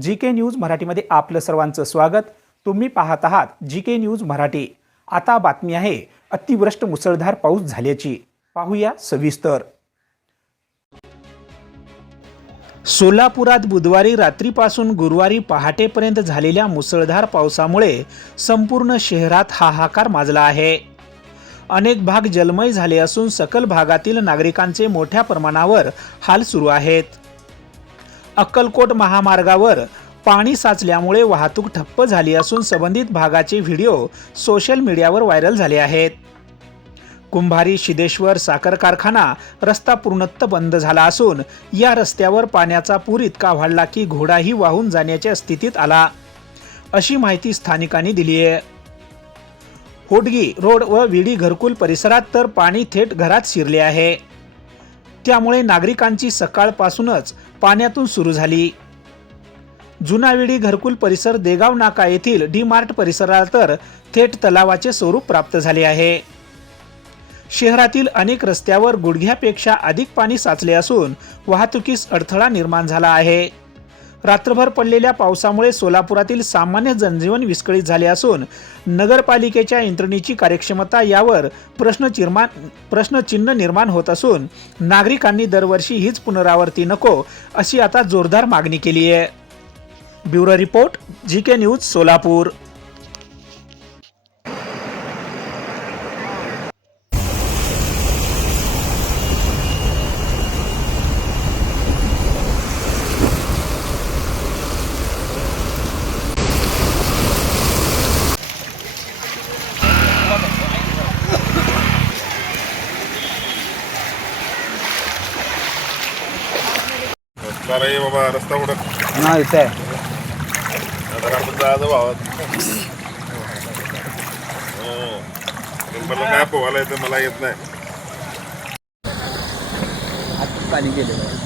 जी K news मराठीमध्ये आपलं सर्वांचं स्वागत. तुम्ही पाहत आहात जी के न्यूज मराठी. आता बातमी आहे अतिवृष्ट मुसळधार पाऊस झाल्याची. पाहूया सविस्तर. सोलापुरात बुधवारी रात्रीपासून गुरुवारी पहाटेपर्यंत झालेल्या मुसळधार पावसामुळे संपूर्ण शहरात हाहाकार माजला आहे. अनेक भाग जलमय झाले असून सकल भागातील नागरिकांचे मोठ्या प्रमाणावर हाल सुरू आहेत. अक्कलकोट महामार्गावर पाणी साचल्यामुळे वाहतूक ठप्प झाली असून संबंधित भागाचे व्हिडिओ सोशल मीडियावर व्हायरल झाले आहेत. कुंभारी शिदेश्वर साखर कारखाना रस्ता पूर्णत्व बंद झाला असून या रस्त्यावर पाण्याचा पूर इतका वाढला की घोडाही वाहून जाण्याच्या स्थितीत आला. अशी माहिती स्थानिकांनी दिली आहे. होडगी रोड व विडी घरकुल परिसरात तर पाणी थेट घरात शिरले आहे. त्यामुळे नागरिकांची सकाळपासूनच पाण्यातून सुरू झाली. जुनाविडी घरकुल परिसर देगाव नाका येथील डी मार्ट परिसरात तर थेट तलावाचे स्वरूप प्राप्त झाले आहे. शहरातील अनेक रस्त्यावर गुडघ्यापेक्षा अधिक पाणी साचले असून वाहतुकीस अडथळा निर्माण झाला आहे. रात्रभर पडलेल्या पावसामुळे सोलापुरातील सामान्य जनजीवन विस्कळीत झाले असून नगरपालिकेच्या यंत्रणेची कार्यक्षमता यावर प्रश्न चिर्मान प्रश्नचिन्ह निर्माण होत असून नागरिकांनी दरवर्षी हीच पुनरावृत्ती नको अशी आता जोरदार मागणी केली आहे. Bureau report G K news Solapur. जरा ये बाबा रस्ता उडत नाही आहे. आता आपण जायचं भावात? मला काय पोहायला येतं मला येत नाही. पाणी गेलेलं